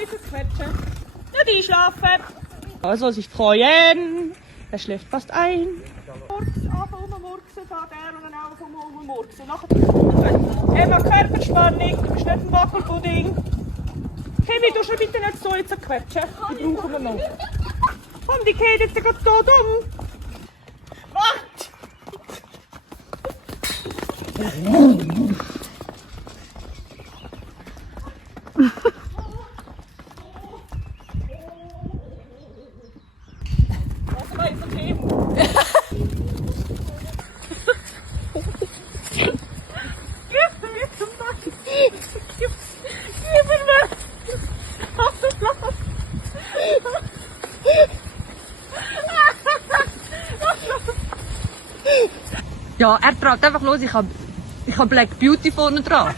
jetzt quetschen. Nicht einschlafen. Also, es ist Frau Jen. Der schläft fast ein. Anfangen rumurksen, da der und dann anfangen rumurksen. Nachher Emma, Körperspannung, du bist nicht ein Wackelpudding. Kimi, du schon bitte nicht so jetzt quetschen. Die brauchen wir noch. Komm, die geht jetzt gerade hier dumm. Warte! Was meinst du, Kim? Gib mir zum Backen! Gib mir was! Auf den Platz! Ja, er tragt einfach los, ich hab Black Beauty vorne dran.